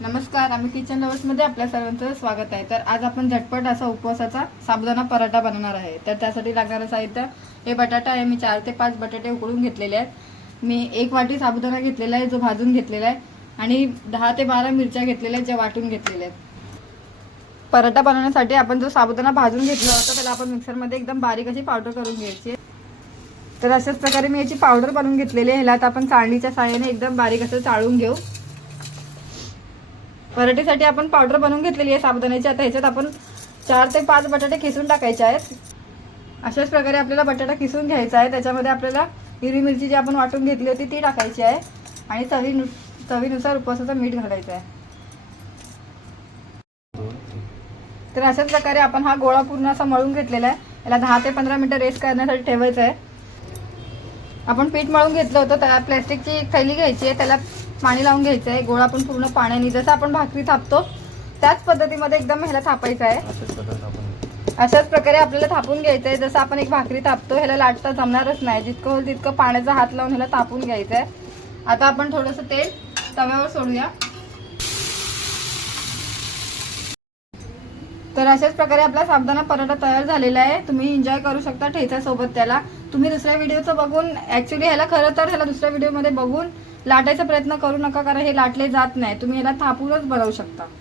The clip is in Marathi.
नमस्कार, आम्ही किचन लवर्समध्ये आपल्या सर्वांचं स्वागत आहे। तर आज आपण झटपट असा उपवासाचा साबुदाणा पराठा बनवणार आहे। तर त्यासाठी लागणारं साहित्य हे बटाटा आहे। मी 4 ते 5 बटाटे उकडून घेतलेले आहेत। मी 1 वाटी साबुदाणा घेतलेला आहे जो भाजून घेतलेला आहे आणि 10 ते 12 मिरच्या घेतलेल्या आहेत ज्या वाटून घेतलेल्या आहेत। पराठा बनवण्यासाठी आपण जो साबुदाणा भाजून घेतला होता त्याला आपण मिक्सरमध्ये एकदम बारीक अशी पावडर करून घ्यायची आहे। तर अशाच प्रकारे मी याची पावडर बनवून घेतलेली आहे। ह्याला आता आपण चाळणीच्या सहाय्याने एकदम बारीक असं चाळून घेऊ। पराठीसाठी आपण पावडर बनवून घेतलेली आहे साबुदाण्याची। आता ह्याच्यात आपण 4 ते 5 बटाटे किसून टाकायचे आहेत। अशाच प्रकारे आपल्याला बटाटा किसून घ्यायचा आहे। त्याच्यामध्ये आपल्याला हिरवी मिरची जी आपण वाटून घेतली होती ती टाकायची आहे आणि चवीनुसार उपवासाचं मीठ घालायचं आहे। तर अशाच प्रकारे आपण हा गोळा पूर्ण असा मळून घेतलेला आहे। याला 10 ते 15 मिनिटं रेस्ट करण्यासाठी ठेवायचं आहे। आपण पीठ मळून घेतलं होतं त्याला प्लॅस्टिकची थैली घ्यायची आहे, त्याला पाणी लावून घ्यायचं आहे। गोळा पण पूर्ण पाण्याने जसं आपण भाकरी थापतो त्याच पद्धतीमध्ये एकदम ह्याला थापायचं आहे। अशाच प्रकारे आपल्याला थापून घ्यायचं आहे जसं आपण एक भाकरी थापतो। ह्याला लाटता जमणारच नाही, जितकं होईल तितकं पाण्याचा हात लावून ह्याला थापून घ्यायचं आहे। आता आपण थोडंसं तेल तव्यावर सोडूया। तर अशाच प्रकारे आपला साबुदाणा पराठा तयार झालेला आहे। तुम्ही एन्जॉय करू शकता ठेच्यासोबत त्याला। तुम्ही दुसऱ्या व्हिडिओचं बघून ॲक्च्युली ह्याला खरं तर ह्याला दुसऱ्या व्हिडिओमध्ये बघून लाटायचा प्रयत्न करू नका, कारण हे लाटले जात नाही। तुम्ही ह्याला थापूनच बनवू शकता।